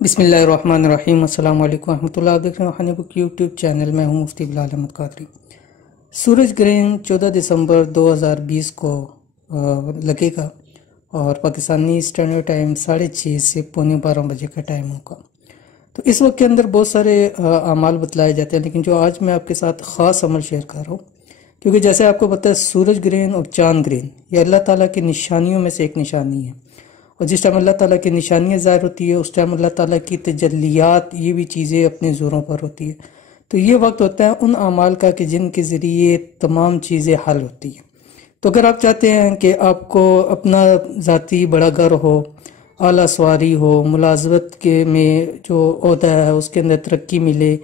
بسم اللہ الرحمن الرحیم۔ السلام علیکم ورحمۃ اللہ۔ آپ دیکھ رہے ہیں روحانی بک یوٹیوب چینل۔ میں ہوں مفتی بلال احمد قادری۔ سورج گرہن 14 دسمبر 2020 کو لگے گا اور پاکستانی اسٹینڈرڈ ٹائم 6:30 سے 11:45 بجے کا ٹائم ہوگا۔ تو اس وقت کے اندر بہت سارے اعمال بتلائے جاتے ہیں، لیکن جو آج میں آپ کے ساتھ خاص عمل شیئر کر رہا ہوں، کیونکہ جیسے آپ کو پتہ ہے سورج گرہن اور چاند گرہن یہ اللہ تعالیٰ کی نشانیوں میں سے ایک نشانی ہے، اور جس ٹائم اللہ تعالیٰ کی نشانیاں ظاہر ہوتی ہے اس ٹائم اللہ تعالیٰ کی تجلیات یہ بھی چیزیں اپنے زوروں پر ہوتی ہے۔ تو یہ وقت ہوتا ہے ان اعمال کا کہ جن کے ذریعے تمام چیزیں حل ہوتی ہیں۔ تو اگر آپ چاہتے ہیں کہ آپ کو اپنا ذاتی بڑا گھر ہو، اعلیٰ سواری ہو، ملازمت کے میں جو عہدہ ہے اس کے اندر ترقی ملے،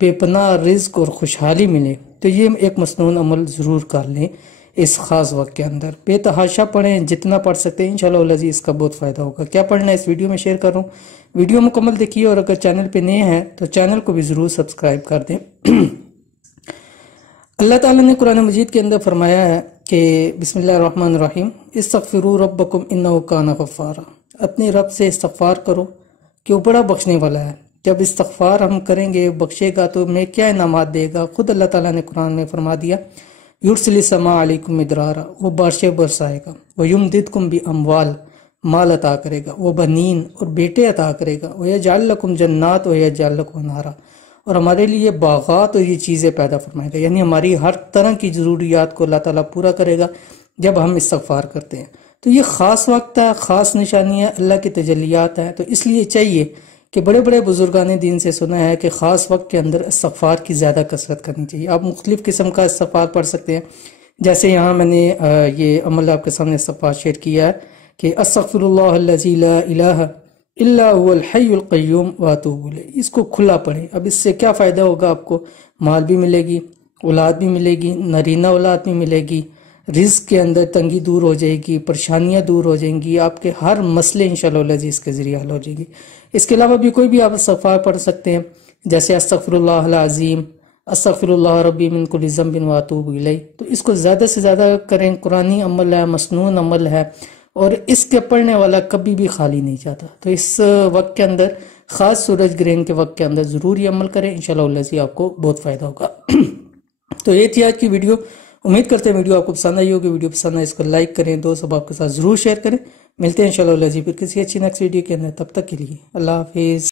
بے پناہ رزق اور خوشحالی ملے، تو یہ ایک مسنون عمل ضرور کر لیں اس خاص وقت کے اندر۔ بے تحاشا پڑھیں، جتنا پڑھ سکتے ہیں، انشاءاللہ العزیز اس کا بہت فائدہ ہوگا۔ کیا پڑھنا ہے اس ویڈیو میں شیئر کر رہا ہوں، ویڈیو مکمل دیکھیے، اور اگر چینل پہ نئے ہیں تو چینل کو بھی ضرور سبسکرائب کر دیں۔ اللہ تعالیٰ نے قرآن مجید کے اندر فرمایا ہے کہ بسم اللہ الرحمن الرحیم، استغفروا ربکم انہ کان غفارا، اپنے رب سے استغفار کرو کہ وہ بڑا بخشنے والا ہے۔ جب استغفار ہم کریں گے بخشے گا تو میں کیا انعامات دے گا؟ خود اللہ تعالیٰ نے قرآن میں فرما دیا، یرسل السماء علیکم مدرارا، وہ بارشیں برسائے گا، ویمددکم باموال، مال عطا کرے گا، وہ بنین، اور بیٹے عطا کرے گا، ویجعل لکم جنات ویجعل لکم انہارا، اور ہمارے لیے باغات اور یہ چیزیں پیدا فرمائے گا، یعنی ہماری ہر طرح کی ضروریات کو اللہ تعالیٰ پورا کرے گا جب ہم استغفار کرتے ہیں۔ تو یہ خاص وقت ہے، خاص نشانی ہے، اللہ کی تجلیات ہیں، تو اس لیے چاہیے کہ بڑے بڑے بزرگان دین سے سنا ہے کہ خاص وقت کے اندر استغفار کی زیادہ کثرت کرنی چاہیے۔ آپ مختلف قسم کا استغفار پڑھ سکتے ہیں، جیسے یہاں میں نے یہ عمل آپ کے سامنے استغفار شیئر کیا ہے کہ استغفر اللہ الذی لا الہ الا هو الحی القیوم واتوب الیہ۔ اس کو کھلا پڑھیں۔ اب اس سے کیا فائدہ ہوگا؟ آپ کو مال بھی ملے گی، اولاد بھی ملے گی، نرینہ اولاد بھی ملے گی، رزق کے اندر تنگی دور ہو جائے گی، پریشانیاں دور ہو جائیں گی، آپ کے ہر مسئلے انشاءاللہ العزیز کے ذریعے حل ہو جائیں گی۔ اس کے علاوہ بھی کوئی بھی آپ استغفار پڑھ سکتے ہیں، جیسے استغفر اللہ العظیم، استغفر اللہ ربی من کل ذنب واتوب الیہ۔ تو اس کو زیادہ سے زیادہ کریں، قرآنی عمل ہے، مسنون عمل ہے، اور اس کے پڑھنے والا کبھی بھی خالی نہیں جاتا۔ تو اس وقت کے اندر، خاص سورج گرہن کے وقت کے اندر ضرور یہ عمل کریں، انشاءاللہ العزیز آپ کو بہت فائدہ ہوگا۔ تو یہ تھی آج کی ویڈیو۔ امید کرتے ہیں ویڈیو آپ کو پسند آئی ہوگی۔ ویڈیو پسند آئے اس کو لائک کریں، دوست احباب کے ساتھ ضرور شیئر کریں۔ ملتے ہیں انشاءاللہ العزیز پھر کسی اچھی نیکسٹ ویڈیو کے اندر، تب تک کے لیے اللہ حافظ۔